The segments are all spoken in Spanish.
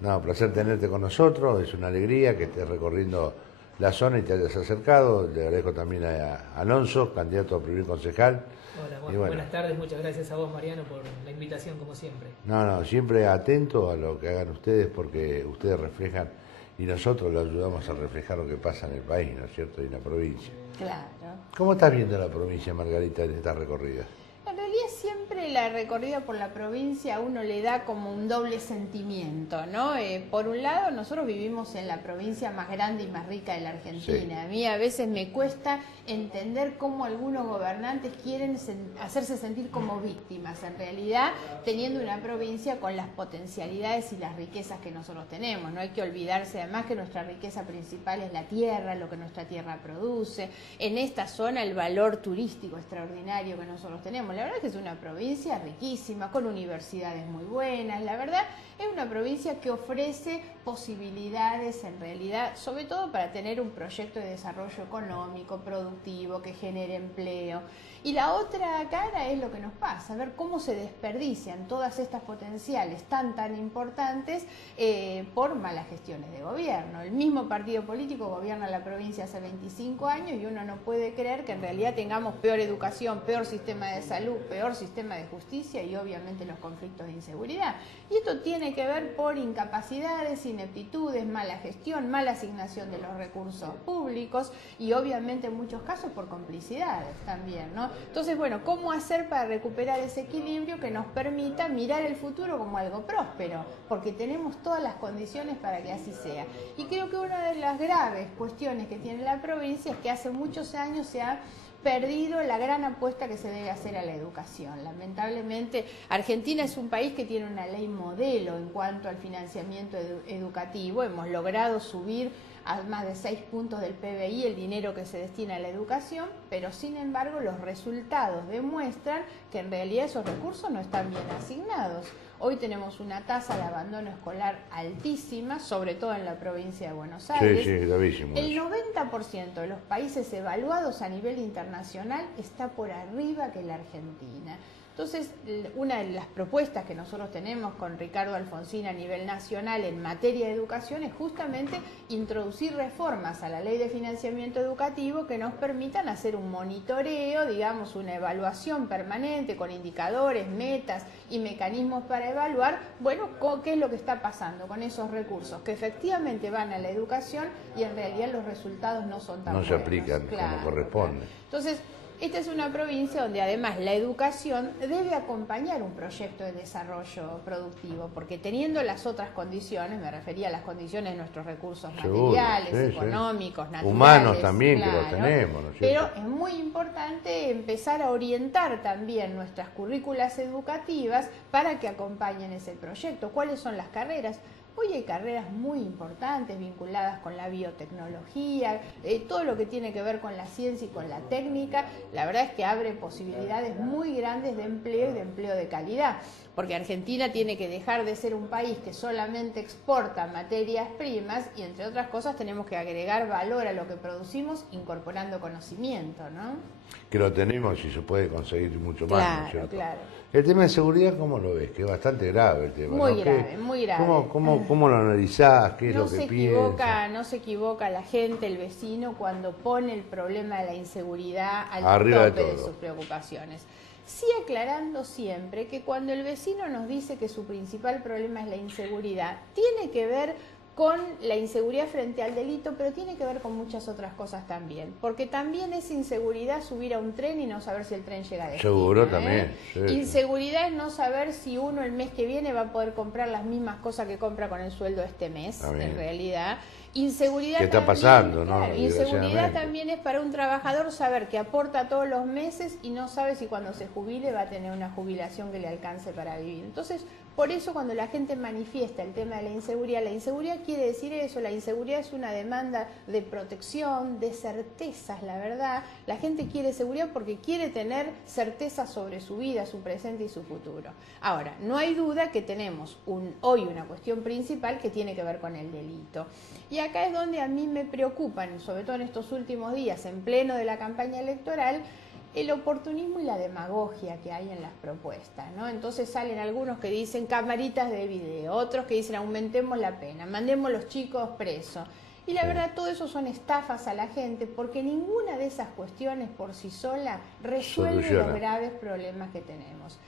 No, placer tenerte con nosotros, es una alegría que estés recorriendo la zona y te hayas acercado. Le agradezco también a Alonso, candidato a primer concejal. Hola, Y bueno, buenas tardes, muchas gracias a vos, Mariano, por la invitación, como siempre. no, siempre atento a lo que hagan ustedes porque ustedes reflejan y nosotros lo ayudamos a reflejar lo que pasa en el país, ¿no es cierto? Y en la provincia. Claro. ¿Cómo estás viendo la provincia, Margarita, en estas recorridas? En realidad siempre la recorrida por la provincia a uno le da como un doble sentimiento, ¿no? Por un lado, nosotros vivimos en la provincia más grande y más rica de la Argentina. Sí. A mí a veces me cuesta entender cómo algunos gobernantes quieren hacerse sentir como víctimas, en realidad teniendo una provincia con las potencialidades y las riquezas que nosotros tenemos. No hay que olvidarse además que nuestra riqueza principal es la tierra, lo que nuestra tierra produce. En esta zona el valor turístico extraordinario que nosotros tenemos. La verdad es que es una provincia riquísima, con universidades muy buenas. La verdad es una provincia que ofrece posibilidades en realidad, sobre todo para tener un proyecto de desarrollo económico, productivo, que genere empleo. Y la otra cara es lo que nos pasa, ver cómo se desperdician todas estas potenciales tan importantes por malas gestiones de gobierno. El mismo partido político gobierna la provincia hace 25 años y uno no puede creer que en realidad tengamos peor educación, peor sistema de salud, peor sistema de justicia y obviamente los conflictos de inseguridad. Y esto tiene que ver por incapacidades, ineptitudes, mala gestión, mala asignación de los recursos públicos y obviamente en muchos casos por complicidades también, ¿no? Entonces, bueno, ¿cómo hacer para recuperar ese equilibrio que nos permita mirar el futuro como algo próspero? Porque tenemos todas las condiciones para que así sea. Y creo que una de las graves cuestiones que tiene la provincia es que hace muchos años se ha perdido la gran apuesta que se debe hacer a la educación. Lamentablemente, Argentina es un país que tiene una ley modelo en cuanto al financiamiento educativo. Hemos logrado subir a más de 6 puntos del PBI el dinero que se destina a la educación, pero sin embargo los resultados demuestran que en realidad esos recursos no están bien asignados. Hoy tenemos una tasa de abandono escolar altísima, sobre todo en la provincia de Buenos Aires. Sí, gravísimo. El 90% de los países evaluados a nivel internacional está por arriba que la Argentina. Entonces, una de las propuestas que nosotros tenemos con Ricardo Alfonsín a nivel nacional en materia de educación es justamente introducir reformas a la ley de financiamiento educativo que nos permitan hacer un monitoreo, digamos, una evaluación permanente con indicadores, metas y mecanismos para evaluar, bueno, qué es lo que está pasando con esos recursos que efectivamente van a la educación y en realidad los resultados no son tan buenos. No se aplican como corresponde. Entonces, esta es una provincia donde además la educación debe acompañar un proyecto de desarrollo productivo, porque teniendo las otras condiciones, me refería a las condiciones de nuestros recursos materiales, económicos, naturales, humanos también, claro, que los tenemos, ¿no es pero cierto? es muy importante empezar a orientar también nuestras currículas educativas para que acompañen ese proyecto. ¿Cuáles son las carreras? Hoy hay carreras muy importantes vinculadas con la biotecnología, todo lo que tiene que ver con la ciencia y con la técnica. La verdad es que abre posibilidades muy grandes de empleo y de empleo de calidad, porque Argentina tiene que dejar de ser un país que solamente exporta materias primas y entre otras cosas tenemos que agregar valor a lo que producimos incorporando conocimiento, ¿no? Que lo tenemos y se puede conseguir mucho más, ¿no es cierto? Claro. El tema de seguridad, ¿cómo lo ves? Que es bastante grave el tema. Muy ¿no? grave, muy grave. ¿Cómo lo analizás? ¿Qué es lo que piensas? No se equivoca la gente, el vecino, cuando pone el problema de la inseguridad al Arriba tope de de todo. sus preocupaciones. Sí, aclarando siempre que cuando el vecino nos dice que su principal problema es la inseguridad, tiene que ver con la inseguridad frente al delito, pero tiene que ver con muchas otras cosas también, porque también es inseguridad subir a un tren y no saber si el tren llega a destino. Seguro también. Sí, Inseguridad es no saber si uno el mes que viene va a poder comprar las mismas cosas que compra con el sueldo este mes, en realidad. Inseguridad ¿Qué está también, pasando, no? claro, inseguridad Desgraciadamente. también es para un trabajador saber que aporta todos los meses y no sabe si cuando se jubile va a tener una jubilación que le alcance para vivir. Entonces, por eso cuando la gente manifiesta el tema de la inseguridad quiere decir eso, la inseguridad es una demanda de protección, de certezas, la verdad. La gente quiere seguridad porque quiere tener certeza sobre su vida, su presente y su futuro. Ahora, no hay duda que tenemos hoy una cuestión principal que tiene que ver con el delito. Y acá es donde a mí me preocupan, sobre todo en estos últimos días, en pleno de la campaña electoral, el oportunismo y la demagogia que hay en las propuestas, ¿no? Entonces salen algunos que dicen camaritas de video, otros que dicen aumentemos la pena, mandemos los chicos presos. Y la verdad, todo eso son estafas a la gente, porque ninguna de esas cuestiones por sí sola resuelve los graves problemas que tenemos.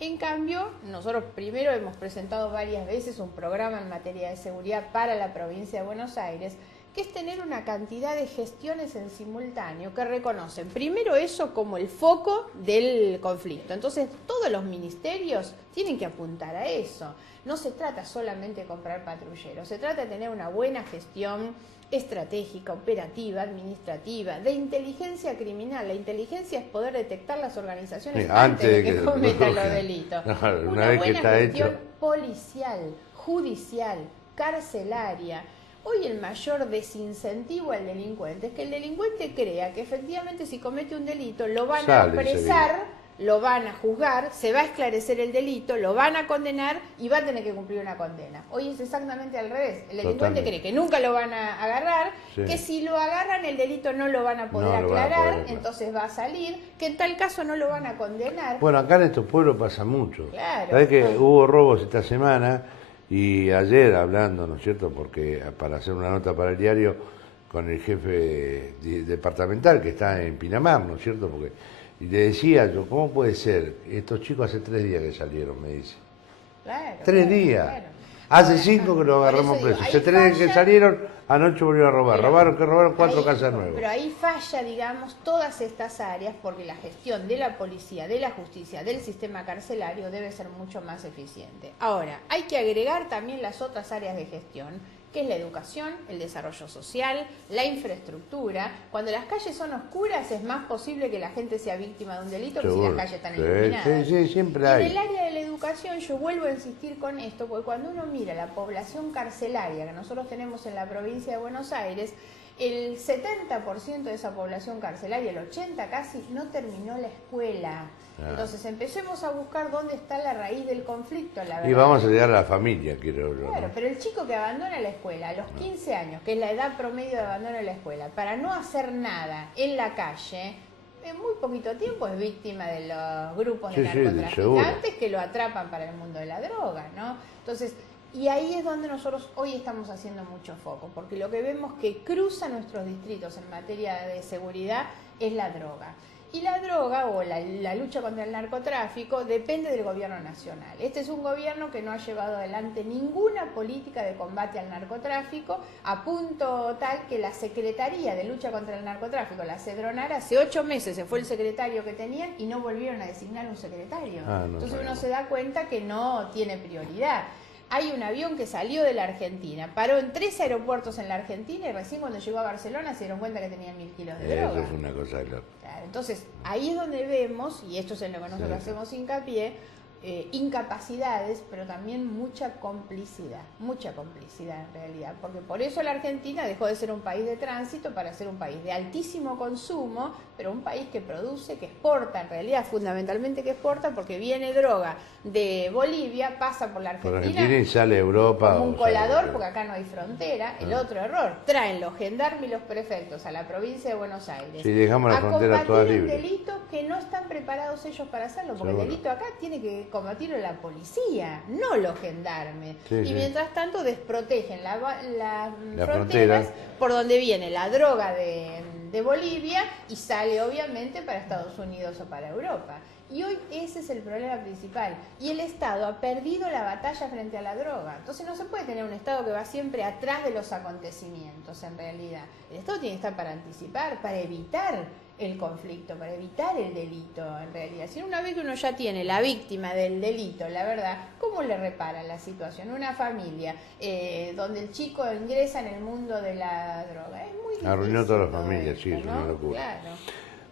En cambio, nosotros primero hemos presentado varias veces un programa en materia de seguridad para la provincia de Buenos Aires, que es tener una cantidad de gestiones en simultáneo que reconocen primero eso como el foco del conflicto. Entonces, todos los ministerios tienen que apuntar a eso. No se trata solamente de comprar patrulleros, se trata de tener una buena gestión estratégica, operativa, administrativa, de inteligencia criminal. La inteligencia es poder detectar las organizaciones antes de que cometan los delitos. Una buena gestión policial, judicial, carcelaria. Hoy el mayor desincentivo al delincuente es que el delincuente crea que efectivamente si comete un delito lo van a apresar, lo van a juzgar, se va a esclarecer el delito, lo van a condenar y va a tener que cumplir una condena. Hoy es exactamente al revés. El delincuente cree que nunca lo van a agarrar, que si lo agarran el delito no lo van a poder aclarar, entonces va a salir, que en tal caso no lo van a condenar. Bueno, acá en estos pueblos pasa mucho. Claro. ¿Sabés que hubo robos esta semana? Y ayer hablando, ¿no es cierto?, porque para hacer una nota para el diario con el jefe departamental que está en Pinamar, ¿no es cierto?, porque y le decía yo, ¿cómo puede ser? Estos chicos hace 3 días que salieron, me dice. Claro, 3 días. Claro. Hace 5 que lo agarramos preso. Hace 3 días que salieron, anoche volvieron a robar. Robaron 4 casas nuevas. Pero ahí falla, digamos, todas estas áreas porque la gestión de la policía, de la justicia, del sistema carcelario debe ser mucho más eficiente. Ahora, hay que agregar también las otras áreas de gestión, que es la educación, el desarrollo social, la infraestructura. Cuando las calles son oscuras es más posible que la gente sea víctima de un delito que si las calles están iluminadas. Sí, siempre hay. En el área de la educación yo vuelvo a insistir con esto, porque cuando uno mira la población carcelaria que nosotros tenemos en la provincia de Buenos Aires, el 70% de esa población carcelaria, el 80% casi, no terminó la escuela. Entonces empecemos a buscar dónde está la raíz del conflicto, la verdad. Y vamos a llegar a la familia, quiero yo. Claro, pero el chico que abandona la escuela a los 15 años, que es la edad promedio de abandono de la escuela, para no hacer nada en la calle, en muy poquito tiempo es víctima de los grupos de narcotraficantes que lo atrapan para el mundo de la droga, ¿no? Entonces, y ahí es donde nosotros hoy estamos haciendo mucho foco, porque lo que vemos que cruza nuestros distritos en materia de seguridad es la droga. Y la droga o la lucha contra el narcotráfico depende del gobierno nacional. Este es un gobierno que no ha llevado adelante ninguna política de combate al narcotráfico, a punto tal que la Secretaría de Lucha contra el Narcotráfico, la Cedronar, hace 8 meses se fue el secretario que tenían y no volvieron a designar un secretario. Entonces uno se da cuenta que no tiene prioridad. Hay un avión que salió de la Argentina, paró en 3 aeropuertos en la Argentina y recién cuando llegó a Barcelona se dieron cuenta que tenían 1000 kilos de droga. Eso fue una cosa de loco. Claro, entonces, ahí es donde vemos, y esto es en lo que nosotros hacemos hincapié, incapacidades, pero también mucha complicidad en realidad, porque por eso la Argentina dejó de ser un país de tránsito para ser un país de altísimo consumo, pero un país que produce, que exporta, en realidad fundamentalmente que exporta, porque viene droga de Bolivia, pasa por la Argentina y sale a Europa como un colador, porque acá no hay frontera. El otro error, traen los gendarmes y los prefectos a la provincia de Buenos Aires dejamos la frontera toda libre, un delito que no están preparados ellos para hacerlo, porque el delito acá tiene que combatirlo la policía, no los gendarmes. Y mientras tanto desprotegen las fronteras por donde viene la droga de Bolivia y sale obviamente para Estados Unidos o para Europa. Y hoy ese es el problema principal. Y el Estado ha perdido la batalla frente a la droga. Entonces no se puede tener un Estado que va siempre atrás de los acontecimientos, en realidad. El Estado tiene que estar para anticipar, para evitar el conflicto, para evitar el delito, en realidad. Si una vez que uno ya tiene la víctima del delito, la verdad, ¿cómo le repara la situación? Una familia donde el chico ingresa en el mundo de la droga. Es muy difícil. Arruinó toda la familia, sí, es una locura. Claro.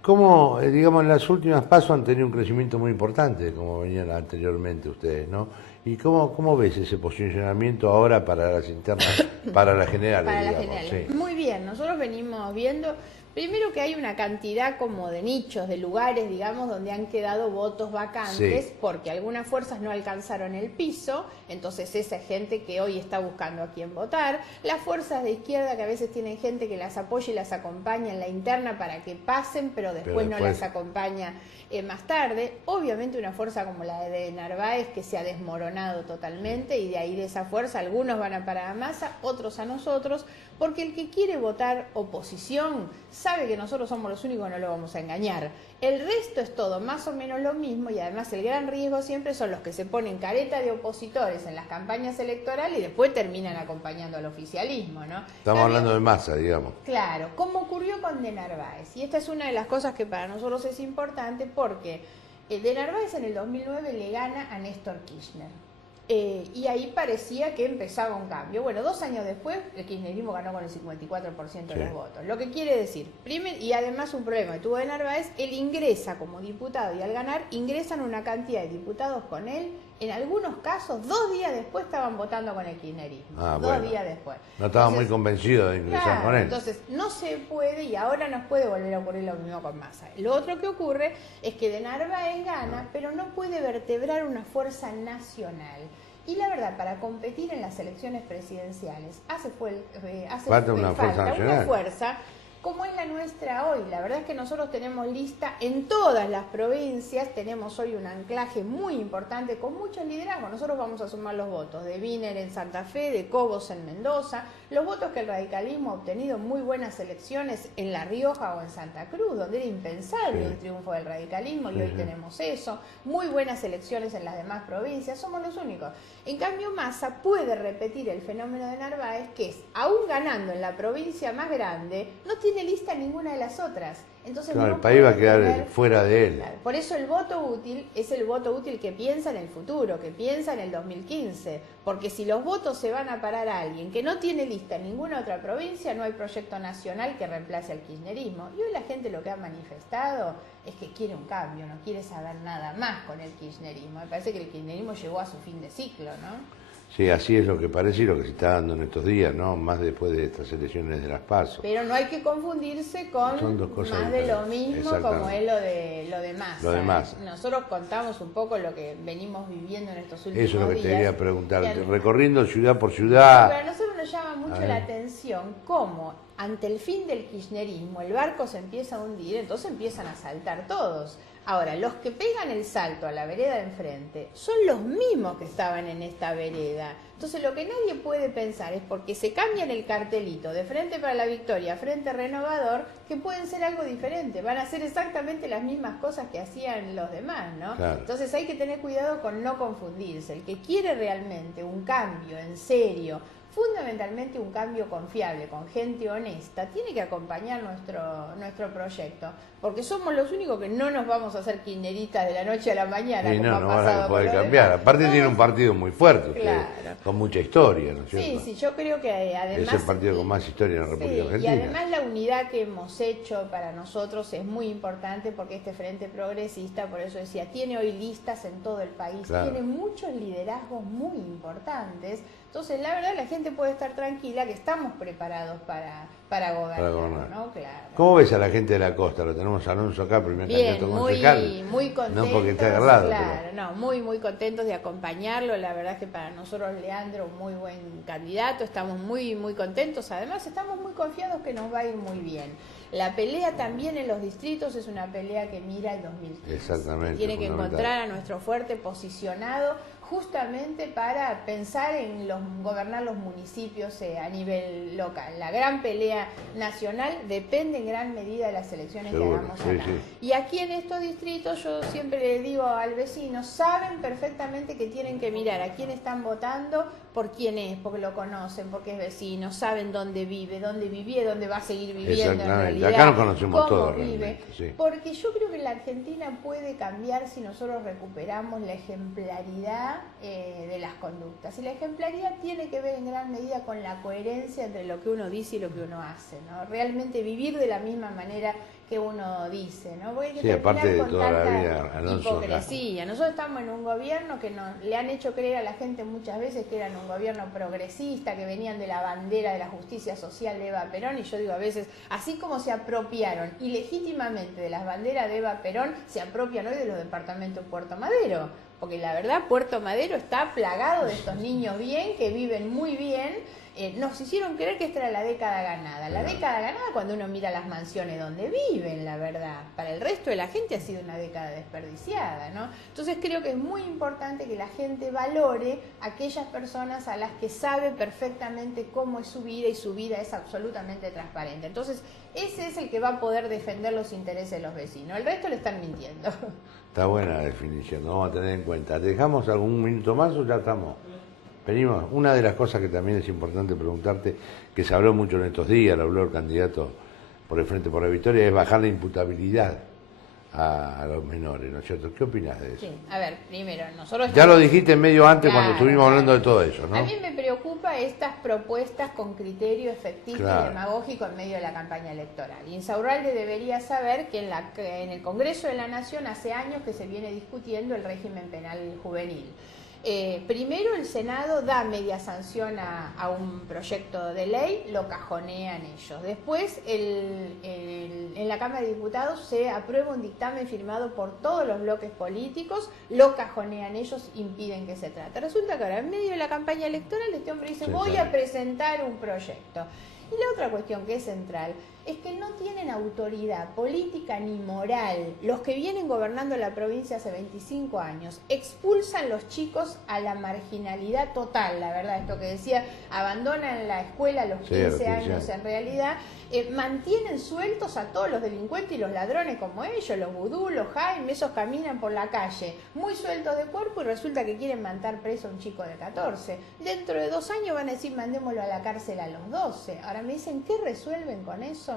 ¿Cómo, digamos, en las últimas pasos han tenido un crecimiento muy importante, como venían anteriormente ustedes, ¿no? ¿Y cómo ves ese posicionamiento ahora para las internas, para las generales? Para las digamos, generales. Muy bien, nosotros venimos viendo Primero que hay una cantidad como de nichos, de lugares, digamos, donde han quedado votos vacantes, Sí. porque algunas fuerzas no alcanzaron el piso, entonces esa gente que hoy está buscando a quién votar. Las fuerzas de izquierda que a veces tienen gente que las apoya y las acompaña en la interna para que pasen, pero después no las acompaña más tarde. Obviamente una fuerza como la de Narváez que se ha desmoronado totalmente, y de ahí de esa fuerza algunos van a parar a Massa, otros a nosotros, porque el que quiere votar oposición sabe que nosotros somos los únicos, no lo vamos a engañar. El resto es todo más o menos lo mismo, y además el gran riesgo siempre son los que se ponen careta de opositores en las campañas electorales y después terminan acompañando al oficialismo, ¿no? Estamos hablando de Massa, digamos. Claro, como ocurrió con De Narváez. Y esta es una de las cosas que para nosotros es importante, porque De Narváez en el 2009 le gana a Néstor Kirchner. Y ahí parecía que empezaba un cambio. Bueno, 2 años después el kirchnerismo ganó con el 54% de los votos. Lo que quiere decir, y además un problema que tuvo De Narváez, él ingresa como diputado, y al ganar ingresan una cantidad de diputados con él. En algunos casos, 2 días después estaban votando con el kirchnerismo. Dos días después. No estaba muy convencido de ingresar con él. Entonces, no se puede, y ahora nos puede volver a ocurrir lo mismo con Massa. Lo otro que ocurre es que De Narváez gana, pero no puede vertebrar una fuerza nacional. Y la verdad, para competir en las elecciones presidenciales hace falta una fuerza como es la nuestra hoy. La verdad es que nosotros tenemos lista en todas las provincias, tenemos hoy un anclaje muy importante con muchos liderazgos. Nosotros vamos a sumar los votos de Wiener en Santa Fe, de Cobos en Mendoza, los votos que el radicalismo ha obtenido en muy buenas elecciones en La Rioja o en Santa Cruz, donde era impensable un triunfo del radicalismo, y hoy tenemos eso. Muy buenas elecciones en las demás provincias, somos los únicos. En cambio, Massa puede repetir el fenómeno de Narváez, que es, aún ganando en la provincia más grande, no tiene lista ninguna de las otras. Entonces claro, no el país va a quedar tener fuera de él. Claro, por eso el voto útil es el voto útil que piensa en el futuro, que piensa en el 2015, porque si los votos se van a parar a alguien que no tiene lista en ninguna otra provincia, no hay proyecto nacional que reemplace al kirchnerismo. Y hoy la gente lo que ha manifestado es que quiere un cambio, no quiere saber nada más con el kirchnerismo. Me parece que el kirchnerismo llegó a su fin de ciclo, ¿no? Sí, así es lo que parece y lo que se está dando en estos días, ¿no? Más después de estas elecciones de las PASO. Pero no hay que confundirse con Son dos cosas más de lo diferentes. mismo, como es lo de Massa. Lo de Massa. Nosotros contamos un poco lo que venimos viviendo en estos últimos días. Eso es lo que te quería preguntar, Y recorriendo ciudad por ciudad. Pero a nosotros nos llama mucho la atención cómo ante el fin del kirchnerismo el barco se empieza a hundir, entonces empiezan a saltar todos. Ahora, los que pegan el salto a la vereda de enfrente son los mismos que estaban en esta vereda. Entonces, lo que nadie puede pensar es porque se cambian el cartelito de Frente para la Victoria, Frente Renovador, que pueden ser algo diferente. Van a hacer exactamente las mismas cosas que hacían los demás, ¿no? Claro. Entonces, hay que tener cuidado con no confundirse. El que quiere realmente un cambio en serio, fundamentalmente un cambio confiable, con gente honesta, tiene que acompañar nuestro proyecto, porque somos los únicos que no nos vamos a hacer kirchneristas de la noche a la mañana. Y como no, ha no van a pasado poder con los cambiar. demás. Aparte No, tiene un partido muy fuerte, usted, claro, con mucha historia, ¿no es cierto? Sí, yo creo que además... Es el partido con más historia en la República Argentina. Y además la unidad que hemos hecho para nosotros es muy importante, porque este Frente Progresista, por eso decía, tiene hoy listas en todo el país, Claro. tiene muchos liderazgos muy importantes. Entonces, la verdad, la gente puede estar tranquila que estamos preparados para gobernar, ¿no? Claro. ¿Cómo ves a la gente de la costa? Lo tenemos a Alonso acá, primer Bien, candidato concejal. muy contentos. No porque está agarrado. Claro, no, muy contentos de acompañarlo. La verdad es que para nosotros Leandro, un muy buen candidato. Estamos muy contentos. Además, estamos muy confiados que nos va a ir muy bien. La pelea también en los distritos es una pelea que mira el 2015. Exactamente. Tiene que encontrar a nuestro fuerte posicionado justamente para pensar en gobernar los municipios a nivel local. La gran pelea nacional depende en gran medida de las elecciones Seguro, que hagamos acá. sí. Y aquí en estos distritos yo siempre le digo al vecino, saben perfectamente que tienen que mirar a quién están votando, por quién es, porque lo conocen, porque es vecino, saben dónde vive, dónde vivía, dónde va a seguir viviendo en realidad. Acá nos conocemos cómo todos vive. sí. Porque yo creo que la Argentina puede cambiar si nosotros recuperamos la ejemplaridad de las conductas. Y la ejemplaridad tiene que ver en gran medida con la coherencia entre lo que uno dice y lo que uno hace, ¿no? Realmente vivir de la misma manera que uno dice, ¿no? Porque hay que Sí, aparte de con toda la tanta vida, Alonso, hipocresía. Nosotros estamos en un gobierno que le han hecho creer a la gente muchas veces que eran un gobierno progresista, que venían de la bandera de la justicia social de Eva Perón, y yo digo a veces, así como se apropiaron ilegítimamente de las banderas de Eva Perón, se apropian hoy de los departamentos de Puerto Madero, porque la verdad Puerto Madero está plagado de estos niños bien, que viven muy bien. Nos hicieron creer que esta era la década ganada. La década ganada cuando uno mira las mansiones donde viven, la verdad. Para el resto de la gente ha sido una década desperdiciada, ¿no? Entonces creo que es muy importante que la gente valore a aquellas personas a las que sabe perfectamente cómo es su vida, y su vida es absolutamente transparente. Entonces ese es el que va a poder defender los intereses de los vecinos. El resto le están mintiendo. Está buena la definición, lo vamos a tener en cuenta. ¿Te dejamos algún minuto más o ya estamos? Venimos. Una de las cosas que también es importante preguntarte, que se habló mucho en estos días, lo habló el candidato por el Frente por la Victoria, es bajar la imputabilidad a los menores, ¿no es cierto? ¿Qué opinas de eso? Sí, a ver, primero, nosotros... Ya lo dijiste medio antes, Claro, cuando estuvimos hablando de todo eso, ¿no? A mí me preocupa estas propuestas con criterio efectista Claro. y demagógico en medio de la campaña electoral. Insaurralde debería saber que en el Congreso de la Nación hace años que se viene discutiendo el régimen penal juvenil. Primero el Senado da media sanción a un proyecto de ley, lo cajonean ellos. Después en la Cámara de Diputados se aprueba un dictamen firmado por todos los bloques políticos, lo cajonean ellos, impiden que se trate. Resulta que ahora en medio de la campaña electoral este hombre dice, voy a presentar un proyecto. Y la otra cuestión que es central es que no tienen autoridad política ni moral. Los que vienen gobernando la provincia hace 25 años expulsan los chicos a la marginalidad total, la verdad, esto que decía, abandonan la escuela a los 15 años en realidad, mantienen sueltos a todos los delincuentes y los ladrones como ellos, los vudú, los Jaime, esos caminan por la calle muy sueltos de cuerpo y resulta que quieren mandar preso a un chico de 14. Dentro de 2 años van a decir mandémoslo a la cárcel a los 12. Ahora me dicen, ¿qué resuelven con eso?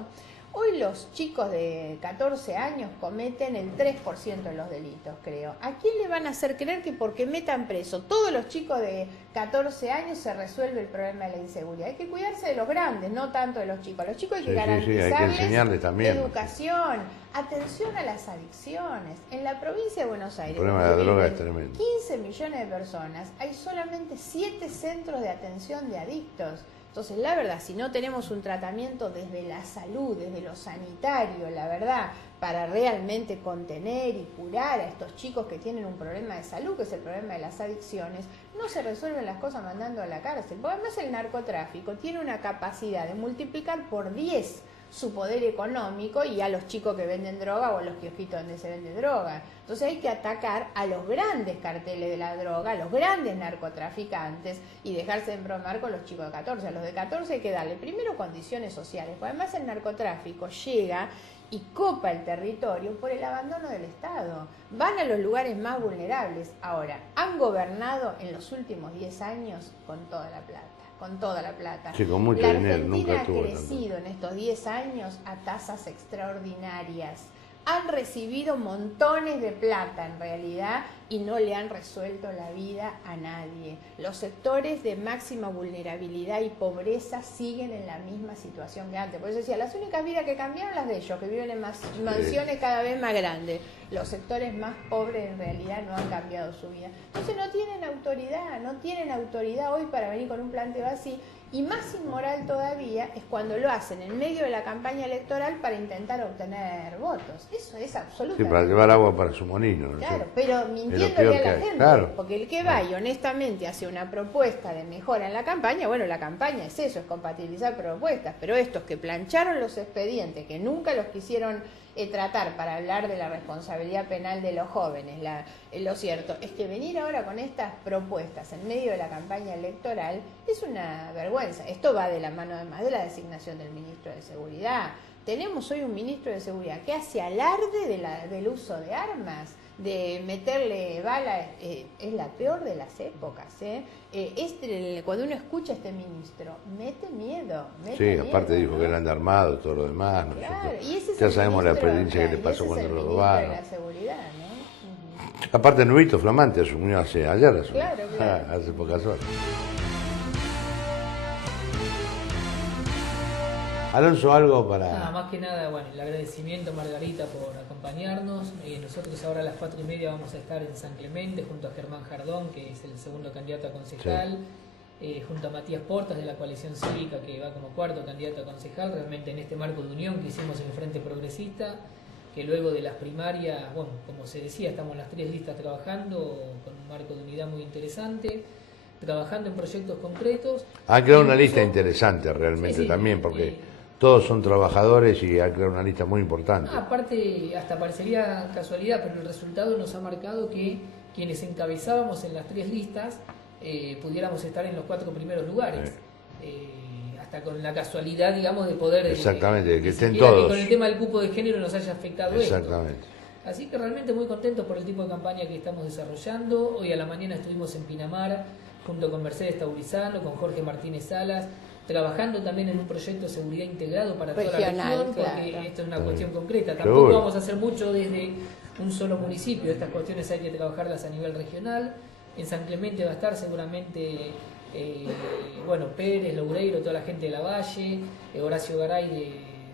Hoy los chicos de 14 años cometen el 3% de los delitos, creo. ¿A quién le van a hacer creer que porque metan preso todos los chicos de 14 años se resuelve el problema de la inseguridad? Hay que cuidarse de los grandes, no tanto de los chicos. A los chicos hay que garantizarles hay que enseñarles también educación, atención a las adicciones. En la provincia de Buenos Aires, el problema de la droga es tremendo. 15 millones de personas, hay solamente 7 centros de atención de adictos. Entonces, la verdad, si no tenemos un tratamiento desde la salud, desde lo sanitario, la verdad, para realmente contener y curar a estos chicos que tienen un problema de salud, que es el problema de las adicciones, no se resuelven las cosas mandando a la cárcel. Porque además el narcotráfico tiene una capacidad de multiplicar por 10 su poder económico y a los chicos que venden droga o a los kiosquitos donde se vende droga. Entonces hay que atacar a los grandes carteles de la droga, a los grandes narcotraficantes y dejarse de embromar con los chicos de 14. A los de 14 hay que darle primero condiciones sociales, porque además el narcotráfico llega y copa el territorio por el abandono del Estado. Van a los lugares más vulnerables. Ahora, han gobernado en los últimos 10 años con toda la plata. Con toda la plata. Sí, con mucho la dinero, Argentina nunca ha tuvo crecido en estos 10 años a tasas extraordinarias. Han recibido montones de plata en realidad y no le han resuelto la vida a nadie. Los sectores de máxima vulnerabilidad y pobreza siguen en la misma situación que antes. Por eso decía, las únicas vidas que cambiaron las de ellos, que viven en mansiones cada vez más grandes. Los sectores más pobres en realidad no han cambiado su vida. Entonces no tienen autoridad hoy para venir con un planteo así. Y más inmoral todavía es cuando lo hacen en medio de la campaña electoral para intentar obtener votos. Eso es absolutamente... Sí, para llevar agua para su molino, ¿no? Claro, pero mintiéndole a la gente, claro. Porque el que va y honestamente hace una propuesta de mejora en la campaña, bueno, la campaña es eso, es compatibilizar propuestas, pero estos que plancharon los expedientes, que nunca los quisieron tratar para hablar de la responsabilidad penal de los jóvenes, lo cierto es que venir ahora con estas propuestas en medio de la campaña electoral es una vergüenza. Esto va de la mano además de la designación del ministro de Seguridad. Tenemos hoy un ministro de Seguridad que hace alarde del uso de armas, de meterle bala, es la peor de las épocas. Cuando uno escucha a este ministro, mete miedo. Aparte dijo que eran de armado, todo lo demás. Claro, y ese es ya el sabemos la ministro, experiencia que le pasó cuando lo robaron. De la seguridad, ¿no? Aparte, Nuevito Flamante asumió ayer, asumió. Claro, claro. Hace pocas horas. Alonso, algo para... Nada, más que nada, bueno, el agradecimiento a Margarita por acompañarnos. Nosotros ahora a las 4:30 vamos a estar en San Clemente junto a Germán Jardón, que es el segundo candidato a concejal, junto a Matías Portas de la coalición cívica, que va como cuarto candidato a concejal, realmente en este marco de unión que hicimos en el Frente Progresista, que luego de las primarias, bueno, como se decía, estamos las 3 listas trabajando con un marco de unidad muy interesante, trabajando en proyectos concretos. Ha creado una lista interesante realmente Sí, también, porque todos son trabajadores y ha creado una lista muy importante. Aparte, hasta parecería casualidad, pero el resultado nos ha marcado que quienes encabezábamos en las 3 listas pudiéramos estar en los 4 primeros lugares. Hasta con la casualidad, digamos, de poder... Exactamente, que estén siquiera todos. que con el tema del cupo de género nos haya afectado Exactamente. esto. Así que realmente muy contentos por el tipo de campaña que estamos desarrollando. Hoy a la mañana estuvimos en Pinamar junto con Mercedes Taurizano, con Jorge Martínez Salas, trabajando también en un proyecto de seguridad integrado para toda la región, porque claro. esto es una cuestión concreta. Tampoco vamos a hacer mucho desde un solo municipio. Estas cuestiones hay que trabajarlas a nivel regional. En San Clemente va a estar seguramente bueno, Pérez, Loureiro, toda la gente de la Valle, Horacio Garay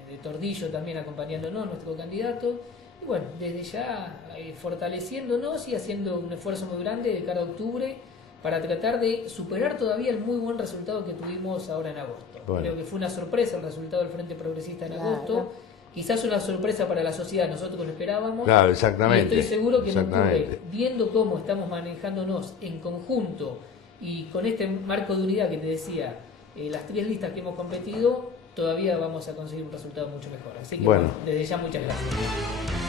de Tordillo también acompañándonos, nuestro candidato. Y bueno, desde ya fortaleciéndonos y haciendo un esfuerzo muy grande de cara a octubre para tratar de superar todavía el muy buen resultado que tuvimos ahora en agosto. Bueno. Creo que fue una sorpresa el resultado del Frente Progresista en agosto. Quizás una sorpresa para la sociedad, nosotros lo esperábamos. Claro, exactamente. Y estoy seguro que en octubre, viendo cómo estamos manejándonos en conjunto y con este marco de unidad que te decía, las 3 listas que hemos competido, todavía vamos a conseguir un resultado mucho mejor. Así que bueno, desde ya muchas gracias.